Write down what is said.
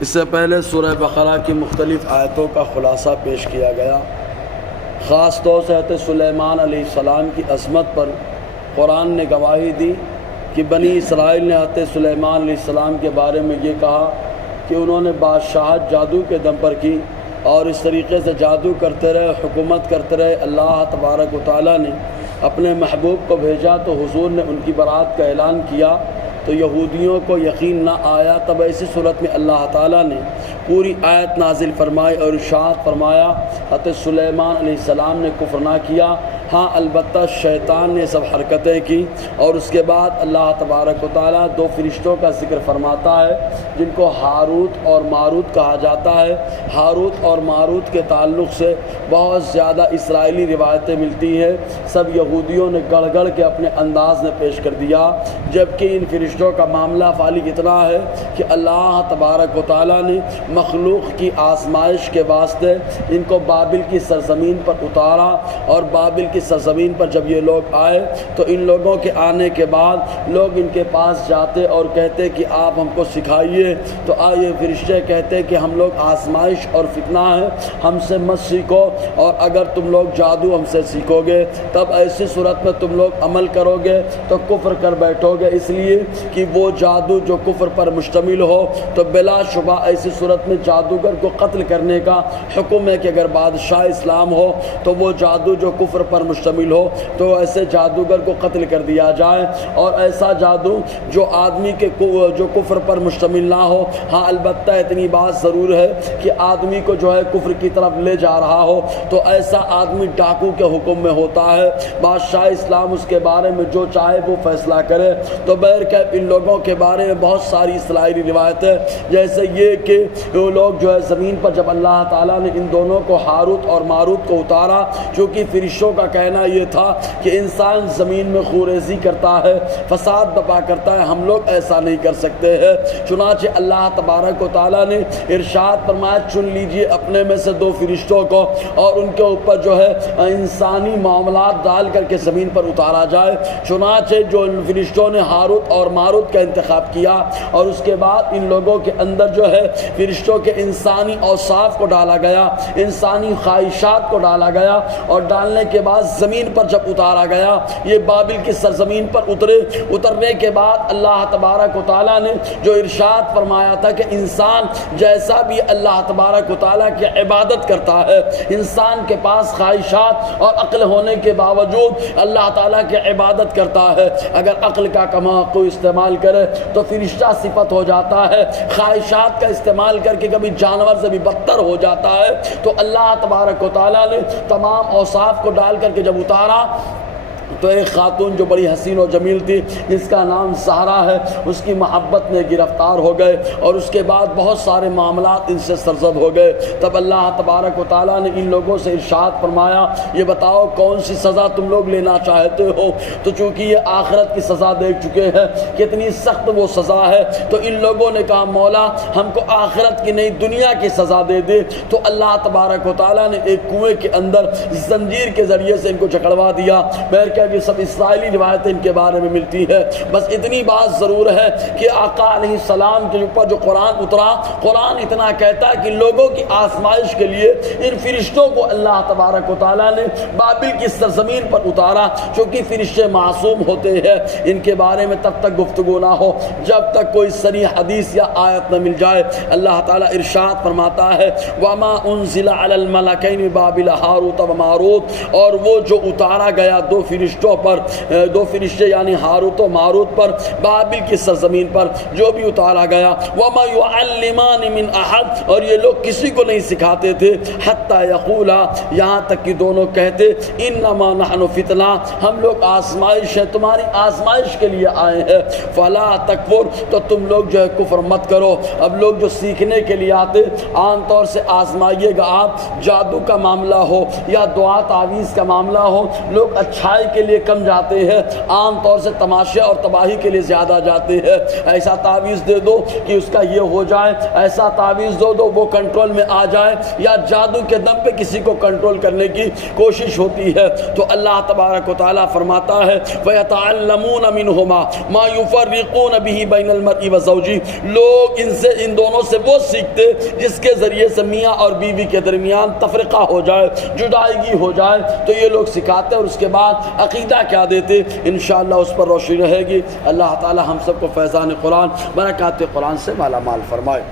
اس سے پہلے سورہ بقرہ کی مختلف آیتوں کا خلاصہ پیش کیا گیا۔ خاص طور سے حضرت سلیمان علیہ السلام کی عظمت پر قرآن نے گواہی دی کہ بنی اسرائیل نے حضرت سلیمان علیہ السلام کے بارے میں یہ کہا کہ انہوں نے بادشاہت جادو کے دم پر کی، اور اس طریقے سے جادو کرتے رہے، حکومت کرتے رہے۔ اللہ تبارک و تعالیٰ نے اپنے محبوب کو بھیجا تو حضور نے ان کی برات کا اعلان کیا، تو یہودیوں کو یقین نہ آیا۔ تب ایسی صورت میں اللہ تعالیٰ نے پوری آیت نازل فرمائی اور ارشاد فرمایا حضرت سلیمان علیہ السلام نے کفر نہ کیا، ہاں البتہ شیطان نے سب حرکتیں کی۔ اور اس کے بعد اللہ تبارک و تعالیٰ دو فرشتوں کا ذکر فرماتا ہے جن کو ہاروت اور ماروت کہا جاتا ہے۔ ہاروت اور ماروت کے تعلق سے بہت زیادہ اسرائیلی روایتیں ملتی ہیں، سب یہودیوں نے گڑھ گڑھ کے اپنے انداز میں پیش کر دیا، جبکہ ان فرشتوں کا معاملہ فالق اتنا ہے کہ اللہ تبارک و تعالیٰ نے مخلوق کی آزمائش کے واسطے ان کو بابل کی سرزمین پر اتارا، اور بابل کی سرزمین پر جب یہ لوگ آئے تو ان لوگوں کے آنے کے بعد لوگ ان کے پاس جاتے اور کہتے کہ آپ ہم کو سکھائیے، تو یہ فرشتے کہتے کہ ہم لوگ آزمائش اور فتنہ ہے، ہم سے مت سیکھو، اور اگر تم لوگ جادو ہم سے سیکھو گے تب ایسی صورت میں تم لوگ عمل کرو گے تو کفر کر بیٹھو گے، اس لیے کہ وہ جادو جو کفر پر مشتمل ہو تو بلا شبہ ایسی صورت میں جادوگر کو قتل کرنے کا حکم ہے کہ اگر بادشاہ اسلام ہو تو وہ جادو جو کفر پر مشتمل ہو تو ایسے جادوگر کو قتل کر دیا جائے، اور ایسا جادو جو آدمی کے جو کفر پر مشتمل نہ ہو، ہاں البتہ اتنی بات ضرور ہے کہ آدمی کو جو ہے کفر کی طرف لے جا رہا ہو تو ایسا آدمی ڈاکو کے حکم میں ہوتا ہے، بادشاہ اسلام اس کے بارے میں جو چاہے وہ فیصلہ کرے۔ تو بہرکیف ان لوگوں کے بارے میں بہت ساری اسرائیلی روایتیں، جیسے یہ کہ وہ لوگ جو ہے زمین پر جب اللہ تعالیٰ نے ان دونوں کو ہاروت اور ماروت کو اتارا، چونکہ فرشتوں کا کہنا یہ تھا کہ انسان زمین میں خوریزی کرتا ہے، فساد بپا کرتا ہے، ہم لوگ ایسا نہیں کر سکتے ہیں، چنانچہ اللہ تبارک و تعالیٰ نے ارشاد فرمایا چن لیجئے اپنے میں سے دو فرشتوں کو اور ان کے اوپر جو ہے انسانی معاملات ڈال کر کے زمین پر اتارا جائے۔ چنانچہ جو ان فرشتوں نے ہاروت اور ماروت کا انتخاب کیا، اور اس کے بعد ان لوگوں کے اندر جو ہے فرشتوں کے انسانی اوصاف کو ڈالا گیا، انسانی خواہشات کو ڈالا گیا، اور ڈالنے کے بعد زمین پر جب اتارا گیا، یہ بابل کی سرزمین پر اترنے کے بعد اللہ تبارک و تعالیٰ نے جو ارشاد فرمایا تھا کہ انسان جیسا بھی اللہ تبارک و تعالیٰ کی عبادت کرتا ہے، انسان کے پاس خواہشات اور عقل ہونے کے باوجود اللہ تعالیٰ کی عبادت کرتا ہے، اگر عقل کا کما کوئی استعمال کرے تو فرشتہ صفت ہو جاتا ہے، خواہشات کا استعمال کر کے کبھی جانور سے بھی بدتر ہو جاتا ہے۔ تو اللہ تبارک و تعالیٰ نے تمام اوصاف کو ڈال کر کے جب اتارا تو ایک خاتون جو بڑی حسین و جمیل تھی جس کا نام زہرا ہے، اس کی محبت میں گرفتار ہو گئے، اور اس کے بعد بہت سارے معاملات ان سے سرزد ہو گئے۔ تب اللہ تبارک و تعالیٰ نے ان لوگوں سے ارشاد فرمایا یہ بتاؤ کون سی سزا تم لوگ لینا چاہتے ہو؟ تو چونکہ یہ آخرت کی سزا دیکھ چکے ہیں کتنی سخت وہ سزا ہے، تو ان لوگوں نے کہا مولا ہم کو آخرت کی نہیں دنیا کی سزا دے دے۔ تو اللہ تبارک و تعالیٰ نے ایک کنویں کے اندر زنجیر کے ذریعے سے ان کو جکڑوا دیا۔ یہ سب اسرائیلی روایتیں ان کے بارے میں ملتی ہے۔ بس اتنی بات ضرور ہے کہ آقا علیہ السلام کے اوپر جو قرآن اترا، قرآن اتنا کہتا ہے کہ لوگوں کی آزمائش کے لیے ان فرشتوں کو اللہ تبارک و تعالیٰ نے بابل کی سرزمین پر اتارا، چونکہ فرشتے معصوم ہوتے ہیں، ان کے بارے میں تب تک گفتگو نہ ہو جب تک کوئی صریح حدیث یا آیت نہ مل جائے۔ اللہ تعالیٰ ارشاد فرماتا ہے وَمَا أُنزِلَ عَلَى الْمَلَكَيْنِ بَابِلَ هَارُوتَ وَمَارُوتَ، اور وہ جو اتارا گیا دو فرشتوں پر، دو فرشتے یعنی ہاروت و ماروت پر بابل کی سرزمین پر جو بھی اتارا گیا، وَمَا يُعَلِّمَانِ مِنْ أَحَدٍ، اور یہ لوگ کسی کو نہیں سکھاتے تھے، حَتَّى يَقُولَا، یہاں تک کہ دونوں کہتے إِنَّمَا نَحْنُ فِتْنَةٌ، ہم لوگ آزمائش ہے، تمہاری آزمائش کے لیے آئے ہیں، فَلَا تَكْفُرْ، تو تم لوگ جو ہے کفر مت کرو۔ اب لوگ جو سیکھنے کے لیے آتے عام طور سے آزمائیے گا آپ، جادو کا معاملہ ہو یا دعا تعویذ کا معاملہ ہو، لوگ اچھائی کے لیے کم جاتے ہیں، عام طور سے تماشے اور تباہی کے لیے زیادہ جاتے ہیں۔ ایسا تعویذ دے دو کہ اس کا یہ ہو جائے، ایسا تعویذ دے دو وہ کنٹرول میں آ جائے، یا جادو کے دم پہ کسی کو کنٹرول کرنے کی کوشش ہوتی ہے۔ تو اللہ تبارک و تعالیٰ فرماتا ہے وَيَتَعَلَّمُونَ مِنْهُمَا مَا يُفَرِّقُونَ بِهِ بَيْنَ الْمَرْءِ وَزَوْجِهِ، لوگ ان سے، ان دونوں سے وہ سیکھتے جس کے ذریعے سے میاں اور بیوی کے درمیان تفرقہ ہو جائے، جدائیگی ہو جائے، تو یہ لوگ سکھاتے اور اس کے بعد عقیدہ کیا دیتے۔ انشاءاللہ اس پر روشنی رہے گی۔ اللہ تعالی ہم سب کو فیضان قرآن، برکات قرآن سے مالا مال فرمائے۔